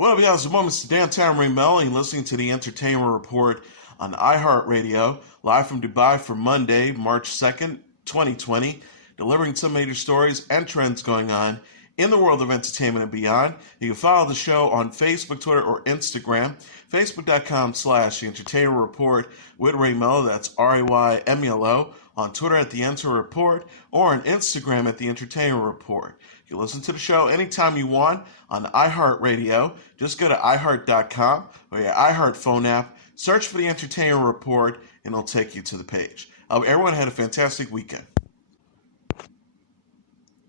What up, y'all? It's Moments to Downtown Melo, and listening to the Entertainment Report on iHeartRadio, live from Dubai for Monday, March 2nd, 2020, delivering some major stories and trends going on in the world of entertainment and beyond. You can follow the show on Facebook, Twitter, or Instagram. Facebook.com/The Entertainment Report with Ray Melo, that's RAYMELO. On Twitter at The Enter Report, or on Instagram at The Entertainment Report. You can listen to the show anytime you want on iHeartRadio. Just go to iHeart.com or your iHeart phone app, search for The Entertainment Report, and it'll take you to the page. Everyone had a fantastic weekend.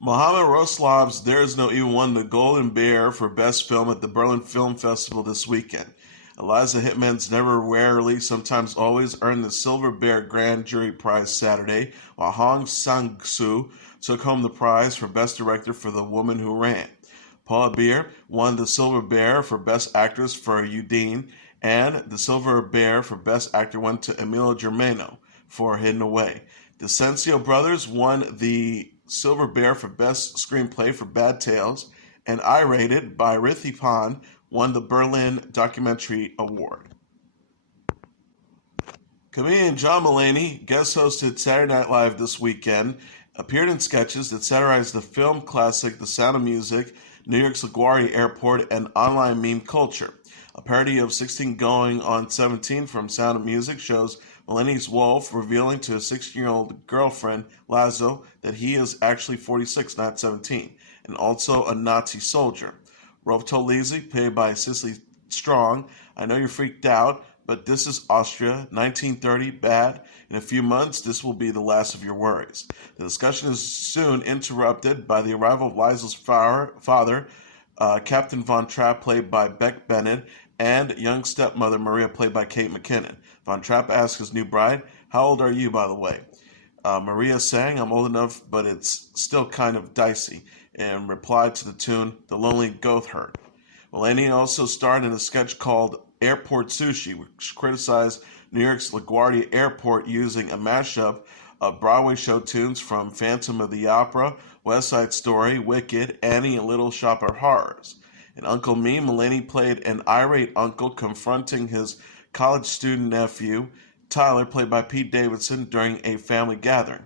Mohamed Roslav's There's No Evil won the Golden Bear for Best Film at the Berlin Film Festival this weekend. Eliza Hittman's Never Rarely, Sometimes Always earned the Silver Bear Grand Jury Prize Saturday, while Hong Sang-soo took home the prize for Best Director for The Woman Who Ran. Paula Beer won the Silver Bear for Best Actress for Udine, and the Silver Bear for Best Actor went to Elio Germano for Hidden Away. The Sensio brothers won the Silver Bear for Best Screenplay for Bad Tales, and I Rated by Rithi Pan won the Berlin Documentary Award. Comedian John Mulaney guest hosted Saturday Night Live this weekend, appeared in sketches that satirized the film classic The Sound of Music, New York's LaGuardia Airport, and online meme culture. A parody of 16 Going on 17 from Sound of Music shows Mulaney's wolf revealing to his 16-year-old girlfriend, Lazo, that he is actually 46, not 17, and also a Nazi soldier. Rolf told Lizzie, played by Cicely Strong, I know you're freaked out, but this is Austria, 1930, bad. In a few months, this will be the last of your worries. The discussion is soon interrupted by the arrival of Liza's father, Captain Von Trapp, played by Beck Bennett, and young stepmother Maria, played by Kate McKinnon. Von Trapp asks his new bride, how old are you, by the way? Maria sang, I'm old enough, but it's still kind of dicey, and replied to the tune, The Lonely Goatherd. Mulaney also starred in a sketch called Airport Sushi, which criticized New York's LaGuardia Airport using a mashup of Broadway show tunes from Phantom of the Opera, West Side Story, Wicked, Annie, and Little Shop of Horrors. In Uncle Me, Mulaney played an irate uncle confronting his college student nephew, Tyler, played by Pete Davidson, during a family gathering.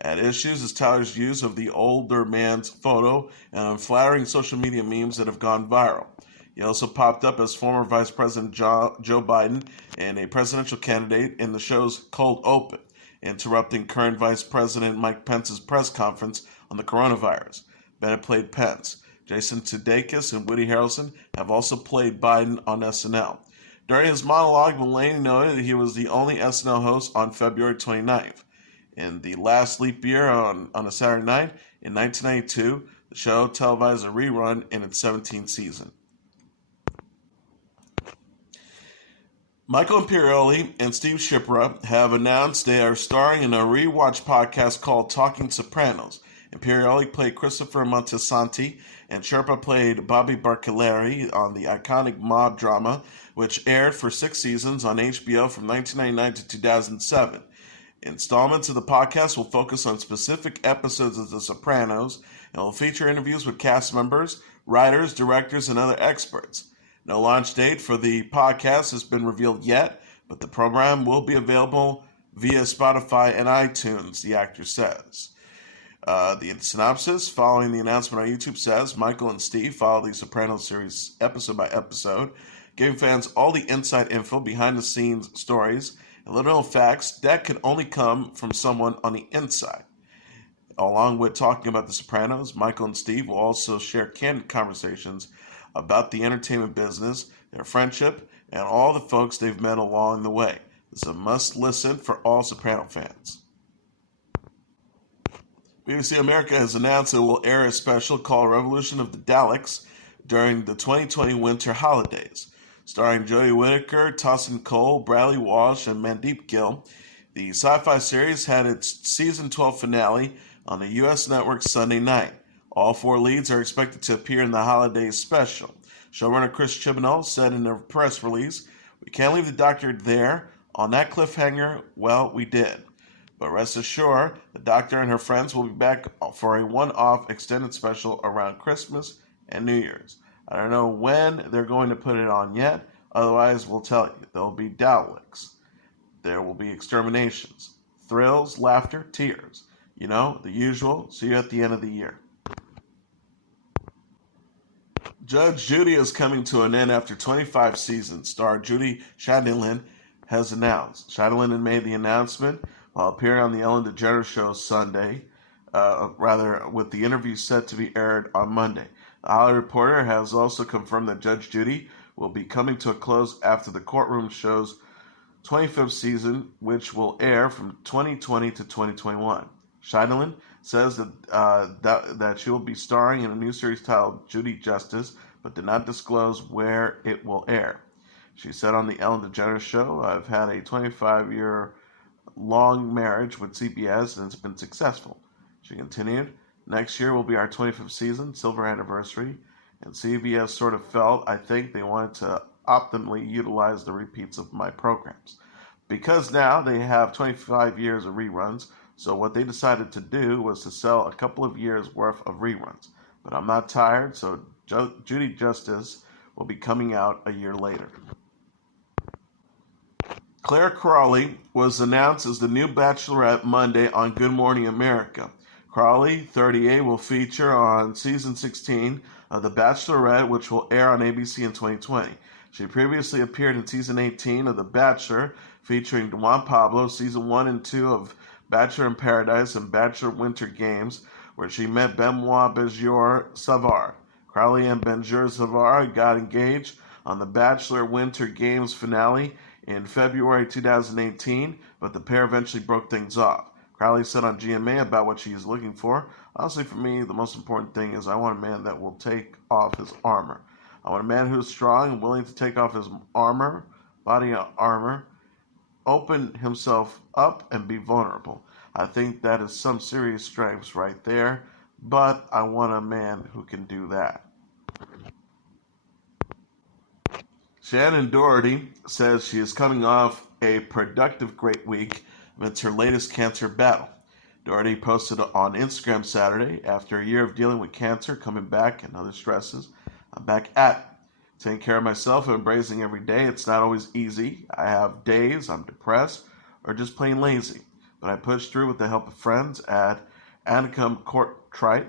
At issues is Tyler's use of the older man's photo and unflattering social media memes that have gone viral. He also popped up as former Vice President Joe Biden and a presidential candidate in the show's Cold Open, interrupting current Vice President Mike Pence's press conference on the coronavirus. Bennett played Pence. Jason Sudeikis and Woody Harrelson have also played Biden on SNL. During his monologue, Mulaney noted that he was the only SNL host on February 29th. In the last leap year on a Saturday night, in 1992, the show televised a rerun in its 17th season. Michael Imperioli and Steve Schifra have announced they are starring in a rewatch podcast called Talking Sopranos. Imperioli played Christopher Montesanti, and Sherpa played Bobby Barcellari on the iconic mob drama, which aired for 6 seasons on HBO from 1999 to 2007. Installments of the podcast will focus on specific episodes of The Sopranos and will feature interviews with cast members, writers, directors, and other experts. No launch date for the podcast has been revealed yet, but the program will be available via Spotify and iTunes, the actor says. The synopsis following the announcement on YouTube says, Michael and Steve follow the Sopranos series episode by episode, giving fans all the inside info, behind-the-scenes stories, and little-known facts that can only come from someone on the inside. Along with talking about The Sopranos, Michael and Steve will also share candid conversations about the entertainment business, their friendship, and all the folks they've met along the way. This is a must-listen for all Soprano fans. BBC America has announced it will air a special called Revolution of the Daleks during the 2020 winter holidays. Starring Jodie Whittaker, Tossin Cole, Bradley Walsh, and Mandeep Gill, the sci-fi series had its season 12 finale on the U.S. network Sunday night. All 4 leads are expected to appear in the holiday special. Showrunner Chris Chibnall said in a press release, we can't leave the Doctor there. On that cliffhanger, well, we did. But rest assured, the Doctor and her friends will be back for a one-off extended special around Christmas and New Year's. I don't know when they're going to put it on yet. Otherwise, we'll tell you. There will be Daleks. There will be exterminations. Thrills, laughter, tears. You know, the usual. See you at the end of the year. Judge Judy is coming to an end after 25 seasons. Star Judy Shannen has announced. Shannen made the announcement while appearing on the Ellen DeGeneres Show Sunday, with the interview set to be aired on Monday. The Hollywood Reporter has also confirmed that Judge Judy will be coming to a close after the Courtroom show's 25th season, which will air from 2020 to 2021. Shannen says that she will be starring in a new series titled Judy Justice, but did not disclose where it will air. She said on the Ellen DeGeneres Show, "I've had a 25-year-long marriage with CBS, and it's been successful." She continued, "Next year will be our 25th season, silver anniversary, and CBS sort of felt, I think, they wanted to optimally utilize the repeats of my programs. Because now they have 25 years of reruns, so what they decided to do was to sell a couple of years worth of reruns. But I'm not tired, so Judy Justice will be coming out a year later." Clare Crawley was announced as the new Bachelorette Monday on Good Morning America. Crawley, 38, will feature on season 16 of The Bachelorette, which will air on ABC in 2020. She previously appeared in season 18 of The Bachelor, featuring Juan Pablo, season 1 and 2 of Bachelor in Paradise and Bachelor Winter Games, where she met Benoit Savard. Crawley and Benoit Savard got engaged on the Bachelor Winter Games finale in February 2018, but the pair eventually broke things off. Crawley said on GMA about what she is looking for, "Honestly, for me, the most important thing is I want a man that will take off his armor. I want a man who is strong and willing to take off his body armor, open himself up, and be vulnerable. I think that is some serious strengths right there, but I want a man who can do that." Shannen Doherty says she is coming off a productive great week amidst her latest cancer battle. Doherty posted on Instagram Saturday, "After a year of dealing with cancer, coming back, and other stresses, I'm back at it. Taking care of myself and embracing every day. It's not always easy. I have days I'm depressed or just plain lazy. But I push through with the help of friends at Anacum Courtright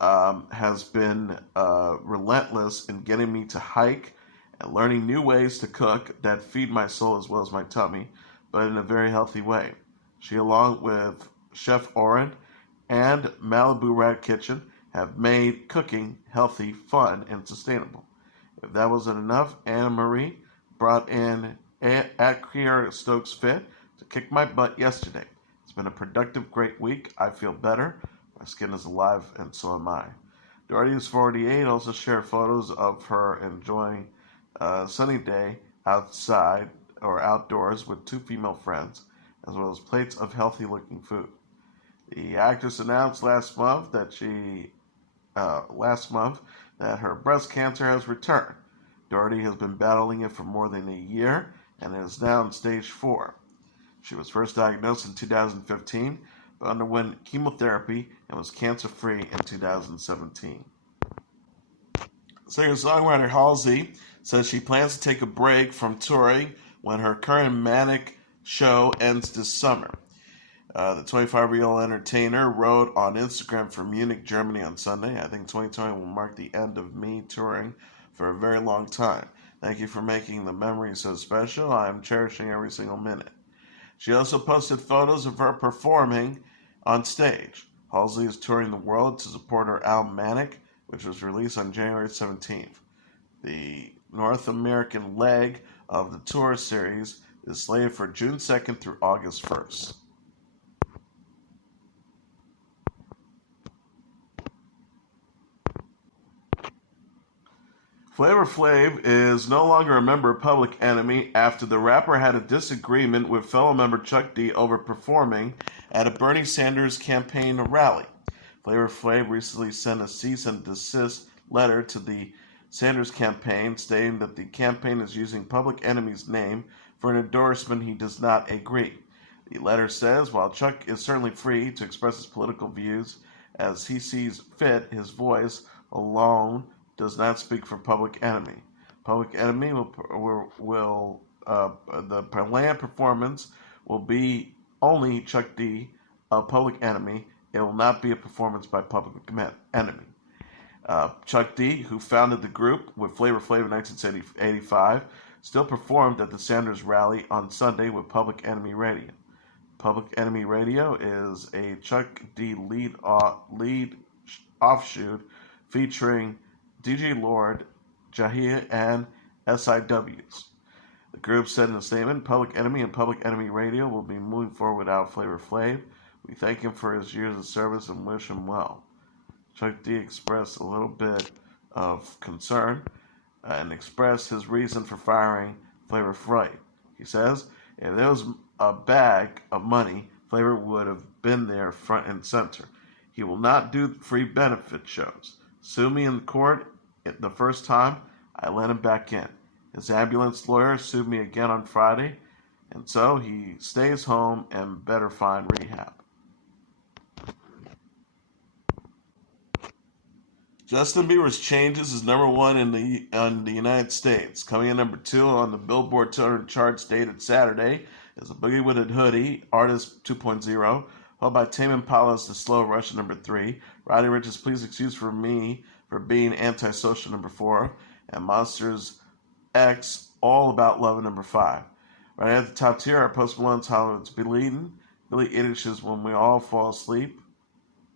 has been relentless in getting me to hike and learning new ways to cook that feed my soul as well as my tummy, but in a very healthy way. She, along with Chef Oren and Malibu Rat Kitchen, have made cooking healthy, fun, and sustainable. If that wasn't enough, Anna Marie brought in at Kiera Stokes Fit to kick my butt yesterday. It's been a productive, great week. I feel better. My skin is alive, and so am I." Doherty, who's 48, also shared photos of her enjoying a sunny day outside or outdoors with 2 female friends, as well as plates of healthy-looking food. The actress announced last month that her breast cancer has returned. Doherty has been battling it for more than a year and is now in stage 4. She was first diagnosed in 2015, but underwent chemotherapy and was cancer-free in 2017. Singer-songwriter Halsey says she plans to take a break from touring when her current manic show ends this summer. The 25-year-old entertainer wrote on Instagram from Munich, Germany on Sunday, "I think 2020 will mark the end of me touring for a very long time. Thank you for making the memory so special. I am cherishing every single minute." She also posted photos of her performing on stage. Halsey is touring the world to support her album Manic, which was released on January 17th. The North American leg of the tour series is slated for June 2nd through August 1st. Flavor Flav is no longer a member of Public Enemy after the rapper had a disagreement with fellow member Chuck D over performing at a Bernie Sanders campaign rally. Flavor Flav recently sent a cease and desist letter to the Sanders campaign stating that the campaign is using Public Enemy's name for an endorsement he does not agree. The letter says, while Chuck is certainly free to express his political views as he sees fit, his voice alone does not speak for Public Enemy. Public Enemy the planned performance will be only Chuck D of Public Enemy. It will not be a performance by Public Enemy. Chuck D, who founded the group with Flavor Flav in 1985, still performed at the Sanders rally on Sunday with Public Enemy Radio. Public Enemy Radio is a Chuck D lead offshoot featuring DJ Lord, Jahia, and SIWs. The group said in a statement, Public Enemy and Public Enemy Radio will be moving forward without Flavor Flav. We thank him for his years of service and wish him well. Chuck D expressed a little bit of concern and expressed his reason for firing Flavor Flav. He says, if there was a bag of money, Flavor would have been there front and center. He will not do free benefit shows. Sue me in court the first time, I let him back in. His ambulance lawyer sued me again on Friday, and so he stays home and better find rehab. Justin Bieber's Changes is number one in the United States. Coming in number 2 on the Billboard 200 charts dated Saturday is a Boogie With a Hoodie, Artist 2.0, followed by Tame Impala's The Slow Rush at number 3, Roddy Ricch's Please Excuse for Me for Being Antisocial number 4, and Monsters X All About Love at number 5. Right at the top tier are Post Malone's Hollywood's Bleeding, Billie Eilish's When We All Fall Asleep,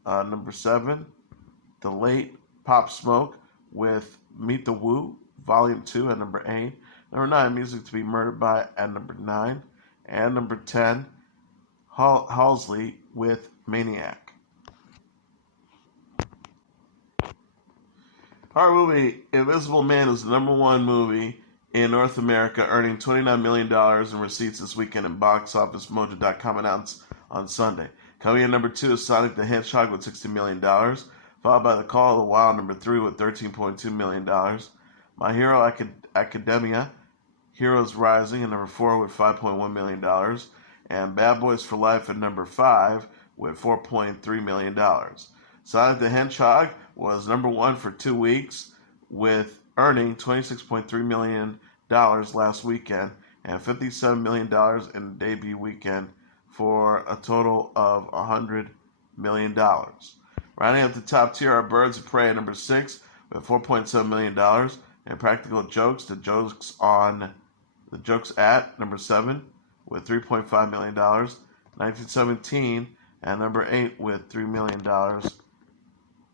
number 7, The Late Pop Smoke with Meet the Woo, Volume 2 at number 8. Number 9, Music to Be Murdered By at number 9. And number 10, Halsey with Maniac. Horror movie Invisible Man is the number 1 movie in North America, earning $29 million in receipts this weekend, and BoxOfficeMojo.com announced on Sunday. Coming in number 2 is Sonic the Hedgehog with $60 million. Followed by The Call of the Wild, number 3, with $13.2 million. My Hero Academia, Heroes Rising, at number 4, with $5.1 million. And Bad Boys for Life at number 5, with $4.3 million. Sonic the Hedgehog was number 1 for 2 weeks, with earning $26.3 million last weekend, and $57 million in the debut weekend, for a total of $100 million. Rounding up the top tier are Birds of Prey at number 6 with $4.7 million, and Practical Jokes, The Jokes at number 7 with $3.5 million, 1917 at number 8 with $3 million,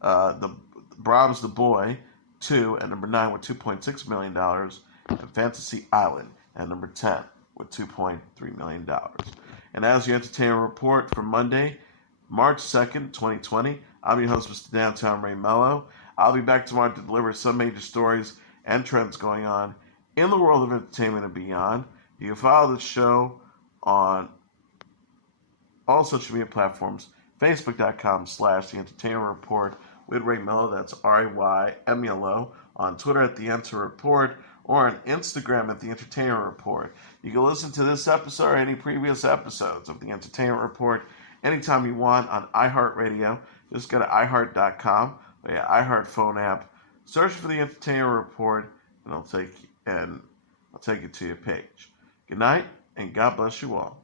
the Brahms the Boy 2 at number 9 with $2.6 million, and Fantasy Island at number 10 with $2.3 million. And as your entertainment report for Monday, March 2nd, 2020, I'm your host, Mr. Downtown Ray Melo. I'll be back tomorrow to deliver some major stories and trends going on in the world of entertainment and beyond. You can follow the show on all social media platforms, Facebook.com/The Entertainment Report with Ray Melo, that's RAYMELO, on Twitter at The Enter Report, or on Instagram at The Entertainment Report. You can listen to this episode or any previous episodes of The Entertainment Report anytime you want on iHeartRadio. Just go to iHeart.com or your iHeart phone app. Search for The Entertainment Report, and I'll take you to your page. Good night, and God bless you all.